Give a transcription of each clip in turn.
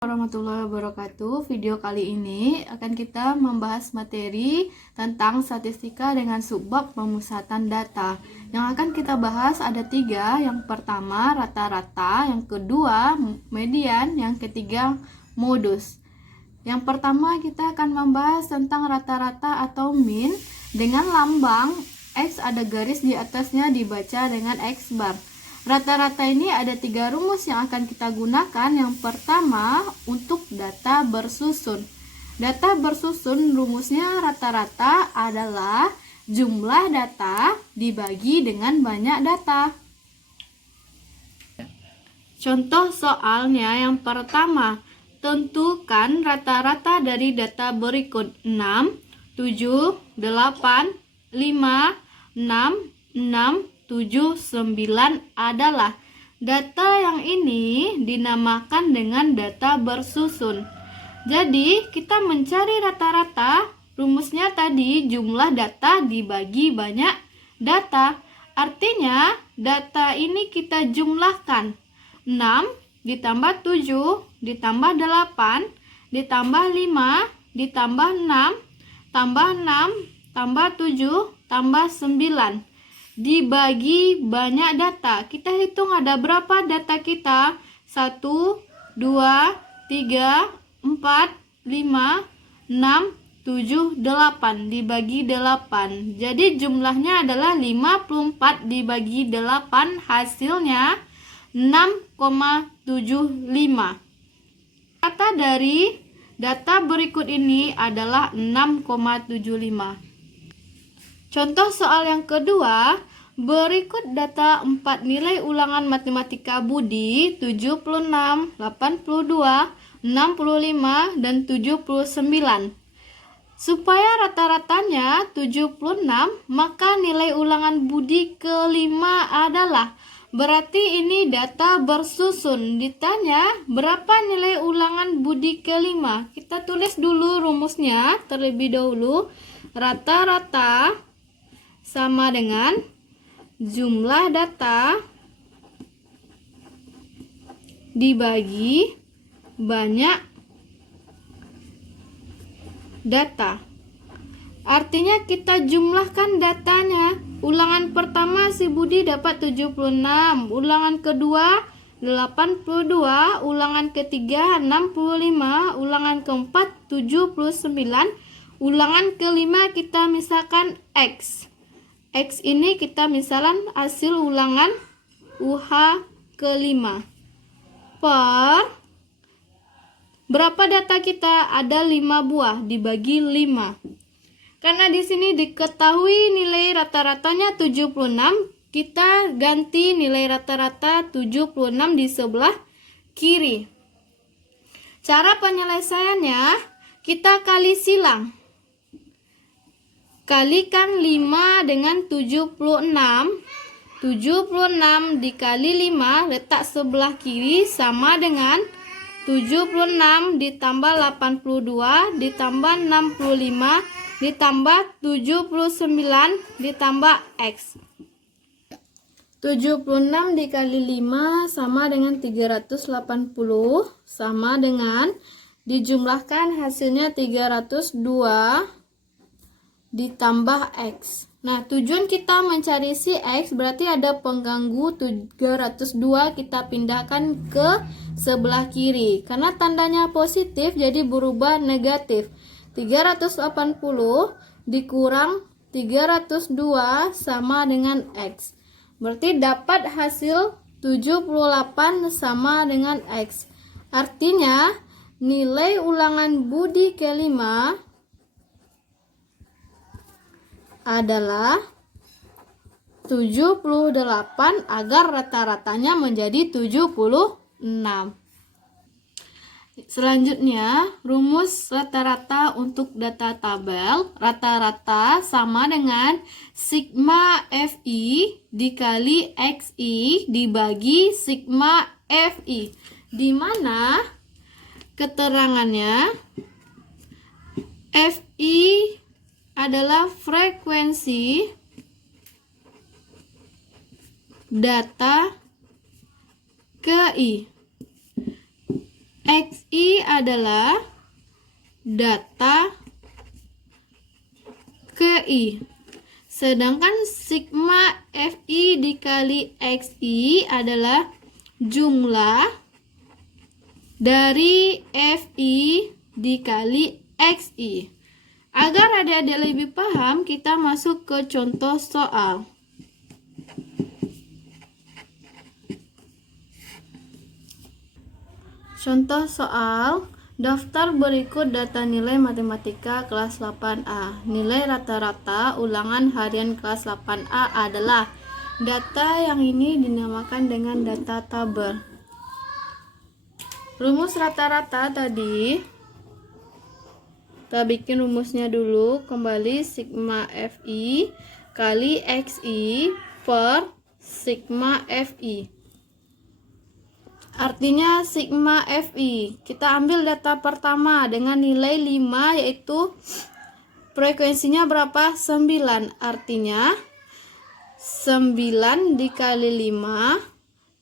Warahmatullahi wabarakatuh. Video kali ini akan kita membahas materi tentang statistika dengan subbab pemusatan data. Yang akan kita bahas ada 3. Yang pertama rata-rata, yang kedua median, yang ketiga modus. Yang pertama kita akan membahas tentang rata-rata atau mean dengan lambang X, ada garis di atasnya dibaca dengan X bar. Rata-rata ini ada 3 rumus yang akan kita gunakan. Yang pertama untuk data bersusun. Data bersusun rumusnya rata-rata adalah jumlah data dibagi dengan banyak data. Contoh soalnya yang pertama, tentukan rata-rata dari data berikut 6, 7, 8, 5, 6, 7, 9 adalah. Data yang ini dinamakan dengan data bersusun. Jadi kita mencari rata-rata, rumusnya tadi jumlah data dibagi banyak data. Artinya data ini kita jumlahkan. 6 ditambah 7 ditambah 8 ditambah 5 ditambah 6 tambah 6 tambah 7 tambah 9 dibagi banyak data. Kita hitung ada berapa data kita. 1, 2, 3, 4, 5, 6, 7, 8 dibagi 8. Jadi jumlahnya adalah 54 dibagi 8, hasilnya 6,75. Kata dari data berikut ini adalah 6,75. Contoh soal yang kedua, berikut data 4 nilai ulangan matematika Budi 76, 82, 65, dan 79. Supaya rata-ratanya 76, maka nilai ulangan Budi kelima adalah. Berarti ini data bersusun. Ditanya berapa nilai ulangan Budi kelima. Kita tulis dulu rumusnya terlebih dahulu. Rata-rata sama dengan jumlah data dibagi banyak data. Artinya kita jumlahkan datanya. Ulangan pertama si Budi dapat 76, ulangan kedua 82, ulangan ketiga 65, ulangan keempat 79, ulangan kelima kita misalkan X. X ini kita misalkan hasil ulangan UH kelima. Per berapa data kita? Ada 5 buah dibagi 5. Karena di sini diketahui nilai rata-ratanya 76, kita ganti nilai rata-rata 76 di sebelah kiri. Cara penyelesaiannya kita kali silang. Kalikan 5 dengan 76. 76 dikali 5 letak sebelah kiri sama dengan 76 ditambah 82 ditambah 65 ditambah 79 ditambah X. 76 dikali 5 sama dengan 380 sama dengan dijumlahkan hasilnya 302 ditambah X. Nah, tujuan kita mencari si X berarti ada pengganggu 302, kita pindahkan ke sebelah kiri. Karena tandanya positif jadi berubah negatif. 380 dikurang 302 sama dengan X. Berarti dapat hasil 78 sama dengan X. Artinya nilai ulangan Budi kelima adalah 78 agar rata-ratanya menjadi 76. Selanjutnya, rumus rata-rata untuk data tabel. Rata-rata sama dengan sigma FI dikali XI dibagi sigma FI. Di mana keterangannya FI adalah frekuensi data ke I. XI adalah data KI. Sedangkan sigma FI dikali XI adalah jumlah dari FI dikali XI. Agar adik-adik lebih paham, kita masuk ke contoh soal. Contoh soal, daftar berikut data nilai matematika kelas 8A. Nilai rata-rata ulangan harian kelas 8A adalah. Data yang ini dinamakan dengan data tabel. Rumus rata-rata tadi, kita bikin rumusnya dulu. Kembali sigma FI kali XI per sigma FI. Artinya sigma FI, kita ambil data pertama dengan nilai 5, yaitu frekuensinya berapa? 9. Artinya 9 dikali 5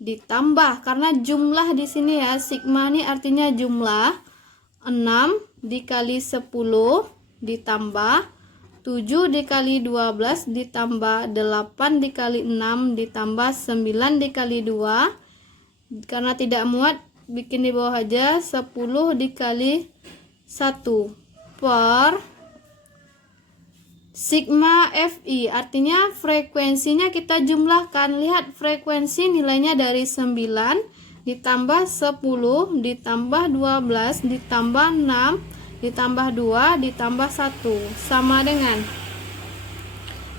ditambah, karena jumlah di sini ya, sigma ini artinya jumlah, 6 dikali 10 ditambah 7 dikali 12 ditambah 8 dikali 6 ditambah 9 dikali 2. Karena tidak muat, bikin di bawah aja, 10 dikali 1 per sigma FI. Artinya frekuensinya kita jumlahkan. Lihat frekuensi nilainya dari 9 ditambah 10 ditambah 12 ditambah 6 ditambah 2 ditambah 1 sama dengan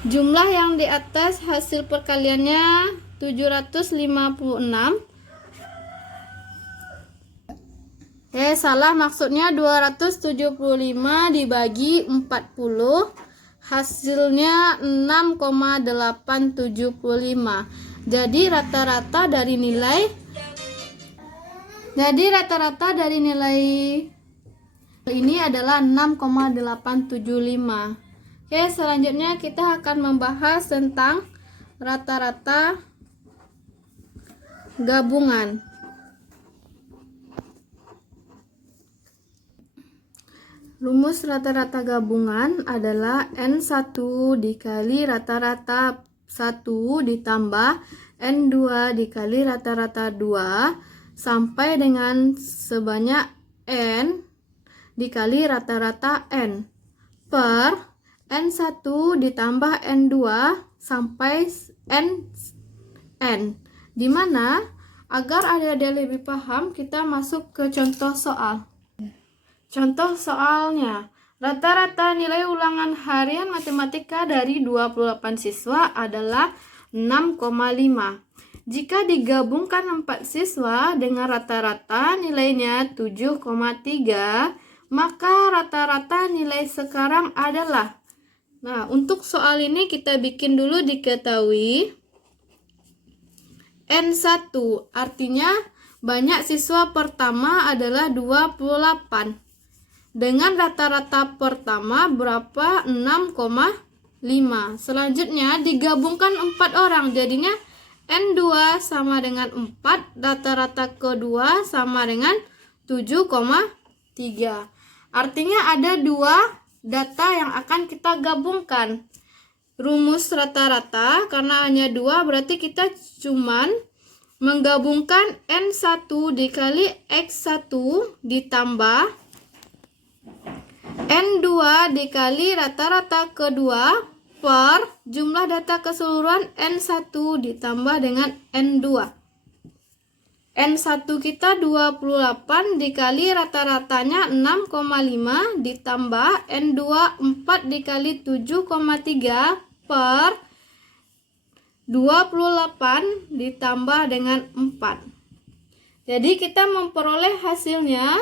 jumlah yang di atas, hasil perkaliannya 756. Salah, maksudnya 275 dibagi 40, hasilnya 6,875. Jadi rata-rata dari nilai ini adalah 6,875. Selanjutnya kita akan membahas tentang rata-rata gabungan. Rumus rata-rata gabungan adalah N1 dikali rata-rata 1 ditambah N2 dikali rata-rata 2 sampai dengan sebanyak N dikali rata-rata N per N1 ditambah N2 sampai N. Dimana agar adik-adik lebih paham, kita masuk ke contoh soal. Contoh soalnya, rata-rata nilai ulangan harian matematika dari 28 siswa adalah 6,5. Jika digabungkan 4 siswa dengan rata-rata nilainya 7,3, maka rata-rata nilai sekarang adalah. Nah, untuk soal ini kita bikin dulu diketahui N1, artinya banyak siswa pertama adalah 28. Dengan rata-rata pertama berapa? 6,5. Selanjutnya digabungkan 4 orang, jadinya N2 sama dengan 4, rata-rata kedua sama dengan 7,3. Artinya ada 2 data yang akan kita gabungkan. Rumus rata-rata, karena hanya 2, berarti kita cuman menggabungkan N1 dikali X1 ditambah N2 dikali rata-rata kedua per jumlah data keseluruhan N1 ditambah dengan N2. N1 kita 28 dikali rata-ratanya 6,5 ditambah N2 4 dikali 7,3 per 28 ditambah dengan 4. Jadi kita memperoleh hasilnya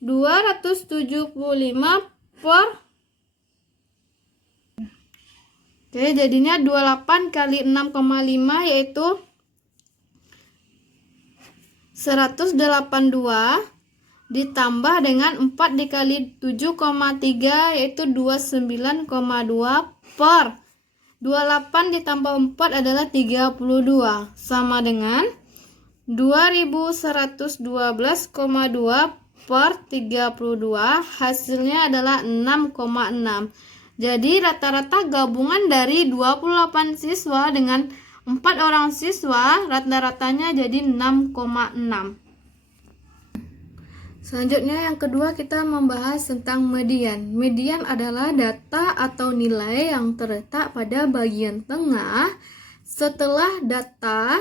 275 per. Jadinya 28 kali 6,5 yaitu 182 ditambah dengan 4 dikali 7,3 yaitu 29,2 per 28 ditambah 4 adalah 32 sama dengan 2112,2 per 32 hasilnya adalah 6,6. Jadi rata-rata gabungan dari 28 siswa dengan 4 orang siswa rata-ratanya jadi 6,6. Selanjutnya yang kedua kita membahas tentang median. Median adalah data atau nilai yang terletak pada bagian tengah setelah data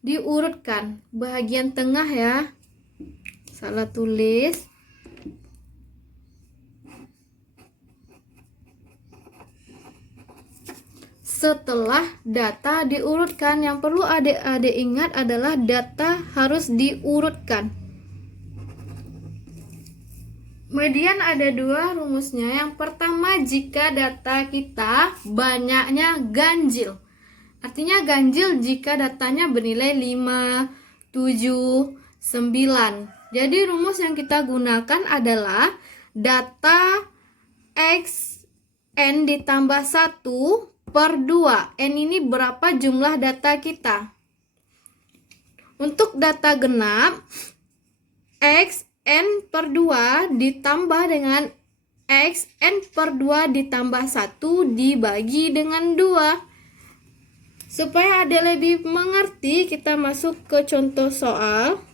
diurutkan. Bagian tengah ya. Salah tulis. Setelah data diurutkan, yang perlu adik-adik ingat adalah data harus diurutkan. Median ada dua rumusnya. Yang pertama, jika data kita banyaknya ganjil. Artinya ganjil jika datanya bernilai 5, 7, 9. Jadi rumus yang kita gunakan adalah data X N ditambah 1 per 2. N ini berapa jumlah data kita? Untuk data genap, X N per 2 ditambah dengan X N per 2 ditambah 1 dibagi dengan 2. Supaya ada lebih mengerti, kita masuk ke contoh soal.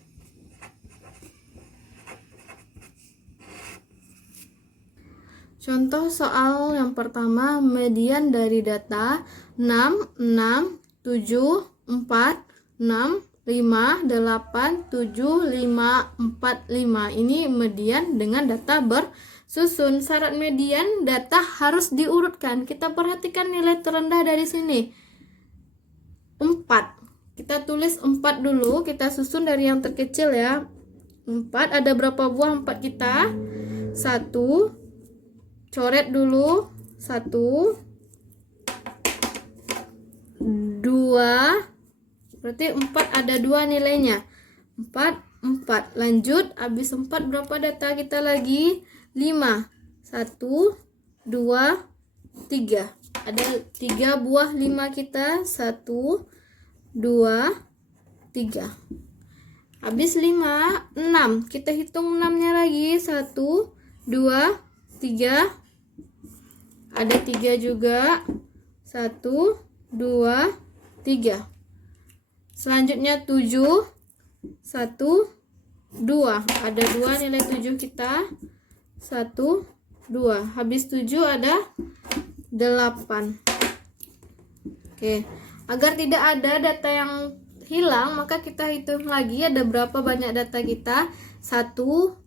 Contoh soal yang pertama, median dari data 6, 6, 7, 4, 6, 5, 8, 7, 5, 4, 5. Ini median dengan data bersusun. Syarat median, data harus diurutkan. Kita perhatikan nilai terendah dari sini. 4. Kita tulis 4 dulu, kita susun dari yang terkecil ya. 4, ada berapa buah 4 kita? 1. Coret dulu. 1, 2. Berarti 4 ada 2 nilainya. 4, 4. Lanjut, habis 4 berapa data kita lagi? 5. 1, 2, 3. Ada 3 buah 5 kita. 1, 2, 3. Habis 5, 6. Kita hitung 6-nya lagi. 1, 2, 3. Ada 3 juga. 1, 2, 3. Selanjutnya 7. 1, 2. Ada 2 nilai 7 kita. 1, 2. Habis 7 ada 8. Oke. Agar tidak ada data yang hilang, maka kita hitung lagi ada berapa banyak data kita. 1, 2,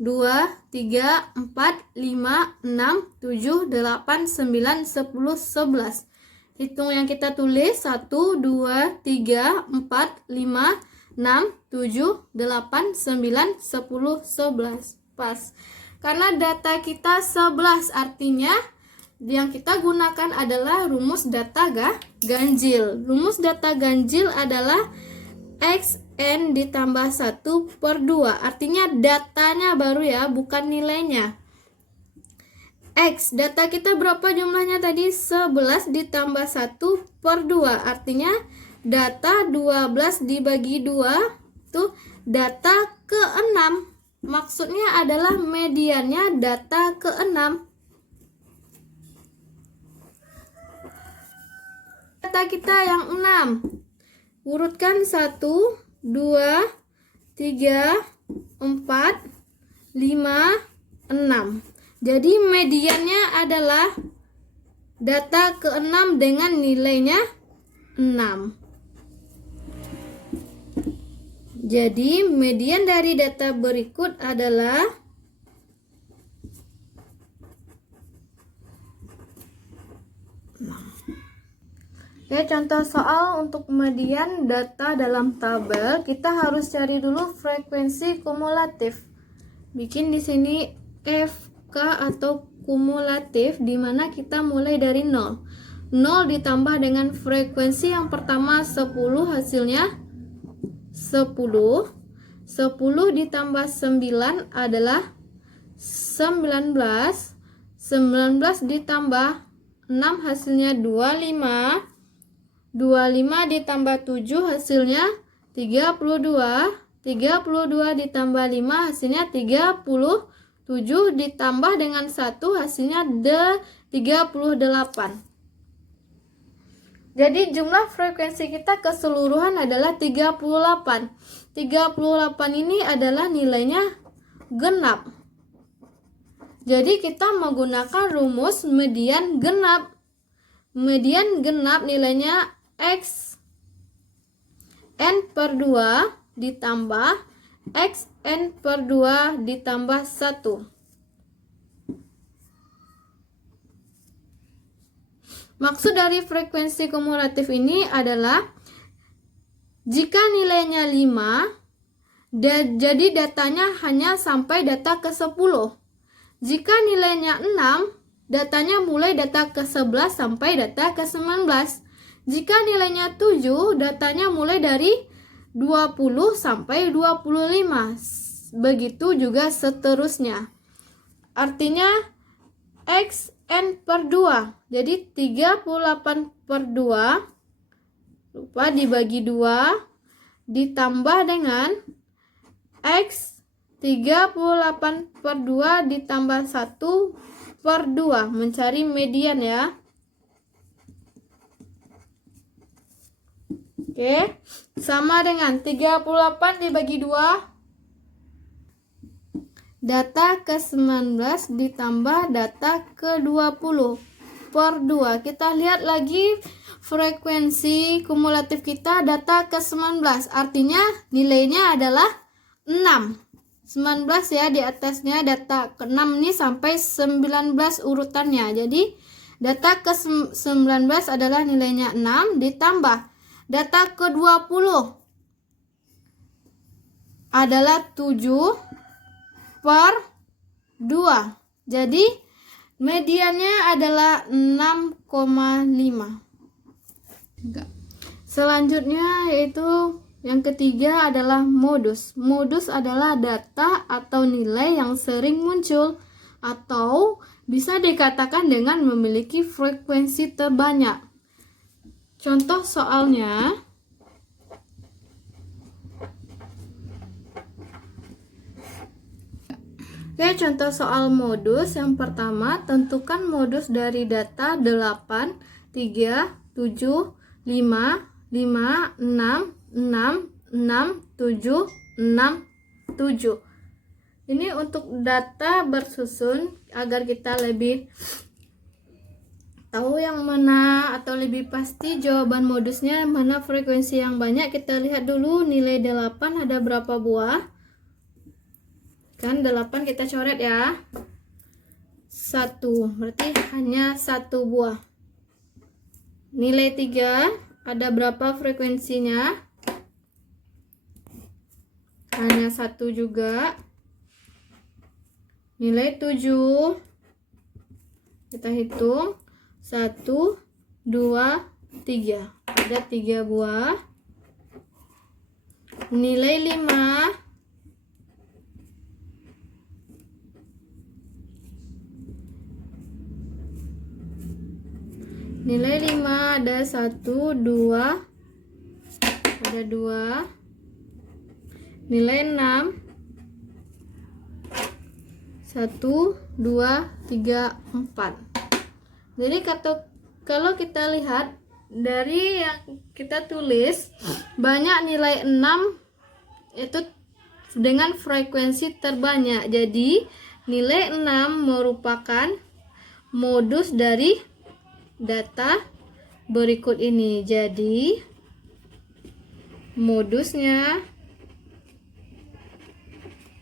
3, 4, 5, 6, 7, 8, 9, 10, 11. Hitung yang kita tulis. 1, 2, 3, 4, 5, 6, 7, 8, 9, 10, 11. Pas. Karena data kita 11, artinya yang kita gunakan adalah rumus data ganjil. Rumus data ganjil adalah X N ditambah 1 per 2. Artinya datanya baru ya, bukan nilainya. X, data kita berapa jumlahnya tadi? 11 ditambah 1 per 2. Artinya data 12 dibagi 2 itu data ke-6. Maksudnya adalah mediannya data ke-6. Data kita yang 6. Urutkan 1, 2, 3, 4, 5, 6. Jadi mediannya adalah data ke-6 dengan nilainya 6. Jadi median dari data berikut adalah Oke, contoh soal untuk median data dalam tabel, kita harus cari dulu frekuensi kumulatif. Bikin di sini FK atau kumulatif, di mana kita mulai dari 0. 0 ditambah dengan frekuensi yang pertama 10, hasilnya 10. 10 ditambah 9 adalah 19. 19 ditambah 6 hasilnya 25. 25 ditambah 7 hasilnya 32. 32 ditambah 5 hasilnya 37, ditambah dengan 1 hasilnya 38. Jadi jumlah frekuensi kita keseluruhan adalah 38. 38 ini adalah nilainya genap. Jadi kita menggunakan rumus median genap. Median genap nilainya X N per 2 ditambah X N per 2 ditambah 1. Maksud dari frekuensi kumulatif ini adalah jika nilainya 5, jadi datanya hanya sampai data ke-10. Jika nilainya 6, datanya mulai data ke-11 sampai data ke-19. Jika nilainya 7, datanya mulai dari 20 sampai 25. Begitu juga seterusnya. Artinya X N per 2. Jadi 38 per 2 lupa dibagi 2 ditambah dengan X 38 per 2 ditambah 1 per 2. Mencari median ya. Oke, sama dengan 38 dibagi 2. Data ke-19 ditambah data ke-20 per 2. Kita lihat lagi frekuensi kumulatif kita data ke-19. Artinya nilainya adalah 6. 19 ya di atasnya, data ke-6 ini sampai 19 urutannya. Jadi data ke-19 adalah nilainya 6 ditambah data ke-20 adalah 7 per 2. Jadi mediannya adalah 6,5. Selanjutnya yaitu yang ketiga adalah modus. Modus adalah data atau nilai yang sering muncul atau bisa dikatakan dengan memiliki frekuensi terbanyak. Contoh soalnya, oke, contoh soal modus yang pertama, tentukan modus dari data 8, 3, 7, 5, 5, 6, 6, 6, 7, 6, 7. Ini untuk data bersusun agar kita lebih tahu yang mana atau lebih pasti jawaban modusnya mana frekuensi yang banyak. Kita lihat dulu nilai 8 ada berapa buah. Kan 8 kita coret ya. 1, berarti hanya 1 buah. Nilai 3 ada berapa frekuensinya? Hanya 1 juga. Nilai 7 kita hitung 1, 2, 3. Ada 3 buah. Nilai 5 ada 1, 2, ada 2. Nilai 6 1, 2, 3, 4. Jadi kalau kita lihat dari yang kita tulis, banyak nilai 6 itu dengan frekuensi terbanyak. Jadi nilai 6 merupakan modus dari data berikut ini. Jadi modusnya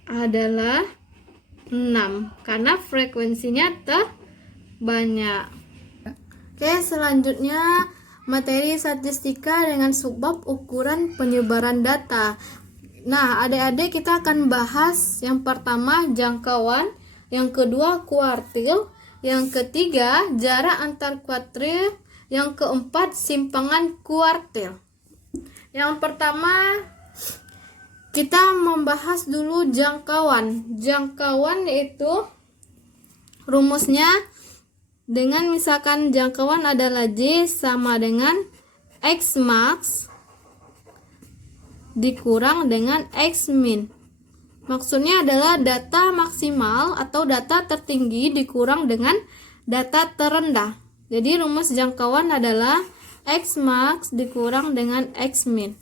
adalah 6 karena frekuensinya terbanyak. Oke, selanjutnya materi statistika dengan subbab ukuran penyebaran data. Nah, adik-adik kita akan bahas yang pertama jangkauan, yang kedua kuartil, yang ketiga jarak antar kuartil, yang keempat simpangan kuartil. Yang pertama kita membahas dulu jangkauan. Jangkauan yaitu rumusnya dengan misalkan jangkauan adalah J sama dengan X max dikurang dengan X min. Maksudnya adalah data maksimal atau data tertinggi dikurang dengan data terendah. Jadi rumus jangkauan adalah X max dikurang dengan X min.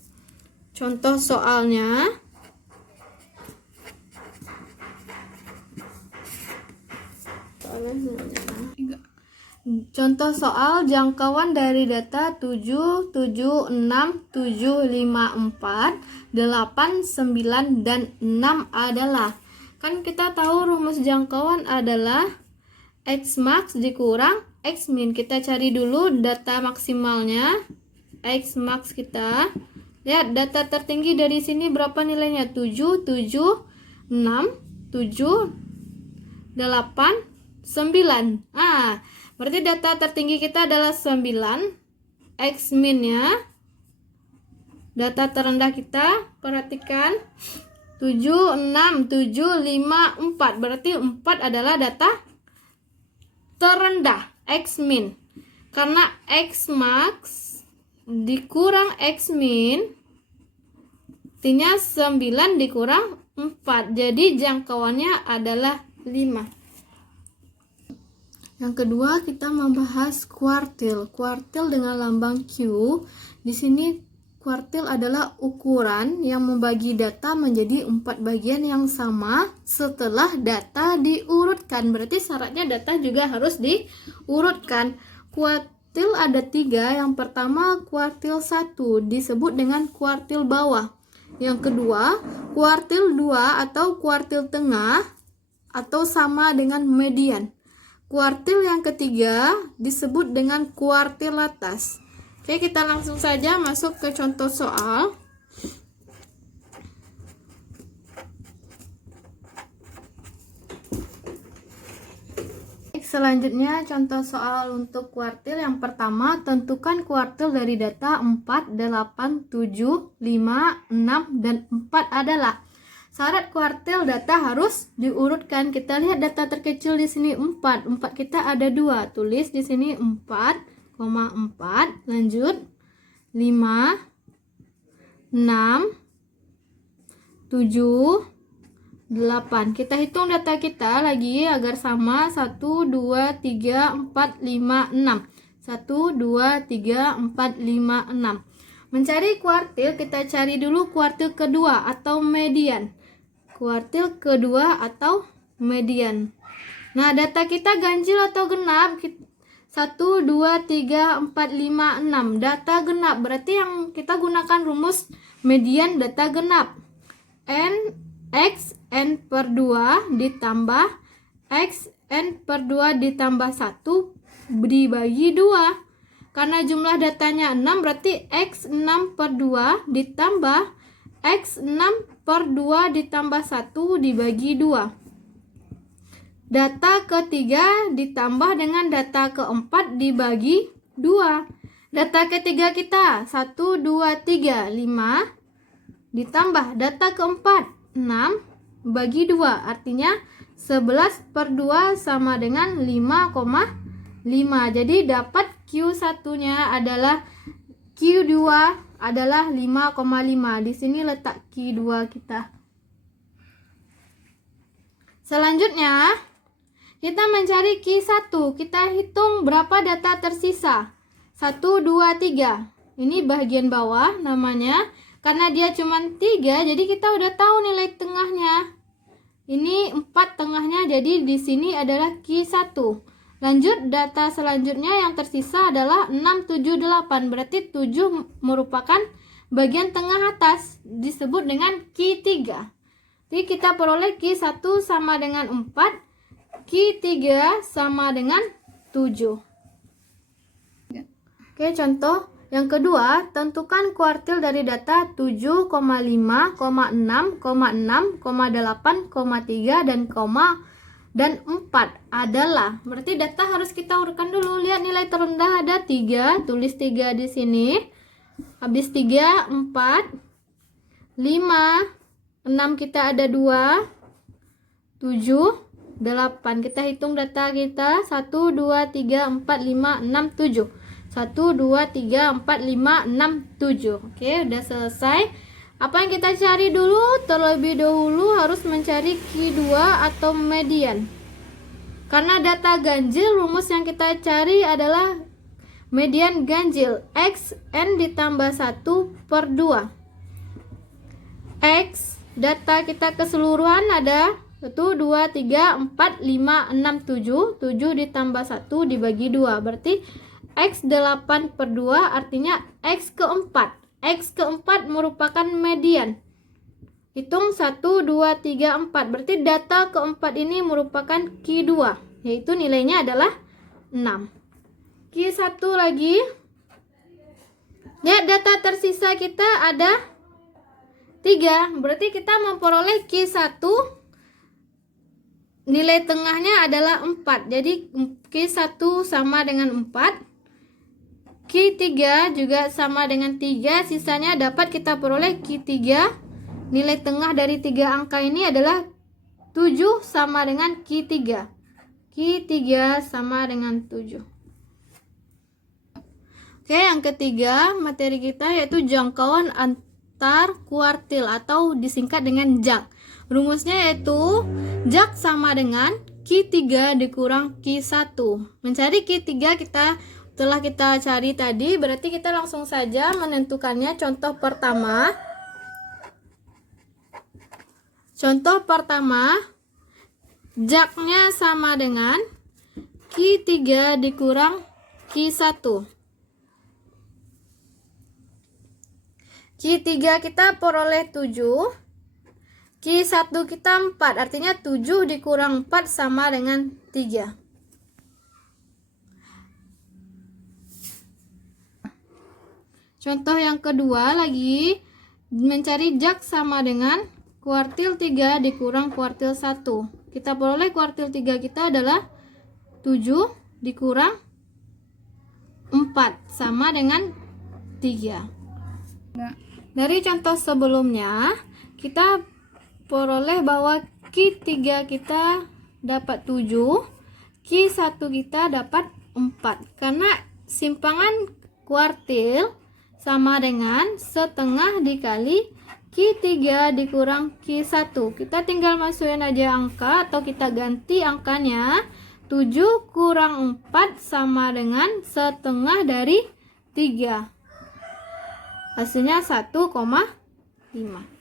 Contoh soalnya, contoh soal jangkauan dari data 7, 7, 6, 7, 5, 4, 8, 9, dan 6 adalah. Kan kita tahu rumus jangkauan adalah X max dikurang X min. Kita cari dulu data maksimalnya. X max kita. Lihat data tertinggi dari sini berapa nilainya? 7, 7, 6, 7, 8, 9. Berarti data tertinggi kita adalah 9. X min-nya. Data terendah kita, perhatikan. 7, 6, 7, 5, 4. Berarti 4 adalah data terendah. X min. Karena X max dikurang X min, artinya 9 dikurang 4. Jadi jangkauannya adalah 5. Yang kedua kita membahas kuartil. Kuartil dengan lambang Q. Di sini kuartil adalah ukuran yang membagi data menjadi 4 bagian yang sama setelah data diurutkan. Berarti syaratnya data juga harus diurutkan. Kuartil ada 3. Yang pertama kuartil 1 disebut dengan kuartil bawah. Yang kedua kuartil 2 atau kuartil tengah atau sama dengan median. Kuartil yang ketiga disebut dengan kuartil atas. Oke, kita langsung saja masuk ke contoh soal. Selanjutnya contoh soal untuk kuartil. Yang pertama, tentukan kuartil dari data 4, 8, 7, 5, 6, dan 4 adalah. Syarat kuartil data harus diurutkan. Kita lihat data terkecil di sini 4. 4 kita ada 2. Tulis di sini 4,4. Lanjut 5, 6, 7, 8. Kita hitung data kita lagi agar sama. 1, 2, 3, 4, 5, 6. 1, 2, 3, 4, 5, 6. Mencari kuartil, kita cari dulu kuartil kedua atau median. Kuartil kedua atau median. Nah, data kita ganjil atau genap? 1, 2, 3, 4, 5, 6. Data genap. Berarti yang kita gunakan rumus median data genap. X n per 2 ditambah X n per 2 ditambah 1 dibagi 2. Karena jumlah datanya 6, berarti X6 per 2 ditambah X6 per 2 ditambah 1 dibagi 2. Data ketiga ditambah dengan data keempat dibagi 2. Data ketiga kita 1, 2, 3, 5 ditambah data keempat 6 bagi 2. Artinya 11 per 2 sama dengan 5,5. Jadi dapat Q1-nya adalah Q2 adalah 5,5. Di sini letak Q2 kita. Selanjutnya, kita mencari Q1. Kita hitung berapa data tersisa. 1, 2, 3. Ini bagian bawah namanya. Karena dia cuma 3, jadi kita udah tahu nilai tengahnya. Ini 4 tengahnya, jadi di sini adalah Q1. Lanjut, data selanjutnya yang tersisa adalah 6, 7, 8. Berarti 7 merupakan bagian tengah atas, disebut dengan Q3. Jadi kita peroleh Q1 sama dengan 4, Q3 sama dengan 7. Oke, contoh yang kedua, tentukan kuartil dari data 7,5, 6, 6, 8, 3, dan 4 adalah. Berarti data harus kita urutkan dulu. Lihat nilai terendah ada 3, tulis 3 di sini. Habis 3, 4, 5, 6 kita ada 2, 7, 8. Kita hitung data kita 1, 2, 3, 4, 5, 6, 7. 1, 2, 3, 4, 5, 6, 7. Oke, udah selesai. Apa yang kita cari dulu? Terlebih dahulu harus mencari Q2 atau median. Karena data ganjil, rumus yang kita cari adalah median ganjil. X, N ditambah 1 per 2. X, data kita keseluruhan ada 1, 2, 3, 4, 5, 6, 7. 7 ditambah 1 dibagi 2. Berarti X 8 per 2 artinya X keempat. X keempat merupakan median. Hitung 1, 2, 3, 4. Berarti data keempat ini merupakan Q2. Yaitu nilainya adalah 6. Q1 lagi. Ya, data tersisa kita ada 3, berarti kita memperoleh Q1 nilai tengahnya adalah 4. Jadi Q1 sama dengan 4. Q3 juga sama dengan 3. Sisanya dapat kita peroleh Q3. Nilai tengah dari 3 angka ini adalah 7 sama dengan Q3. Q3 sama dengan 7. Oke, yang ketiga materi kita yaitu jangkauan antar kuartil atau disingkat dengan JAK. Rumusnya yaitu JAK sama dengan Q3 dikurang Q1. Mencari Q3 telah kita cari tadi, berarti kita langsung saja menentukannya. Contoh pertama, JAK-nya sama dengan Q3 dikurang Q1. Q3 kita peroleh 7, Q1 kita 4, artinya 7 dikurang 4 sama dengan 3. Contoh yang kedua lagi, mencari JAK sama dengan kuartil 3 dikurang kuartil 1. Kita peroleh kuartil 3 kita adalah 7 dikurang 4 sama dengan 3. Dari contoh sebelumnya, kita peroleh bahwa Q3 kita dapat 7, Q1 kita dapat 4. Karena simpangan kuartil sama dengan setengah dikali Q3 dikurang Q1. Kita tinggal masukin aja angka atau kita ganti angkanya. 7 kurang 4 sama dengan setengah dari 3. Hasilnya 1,5.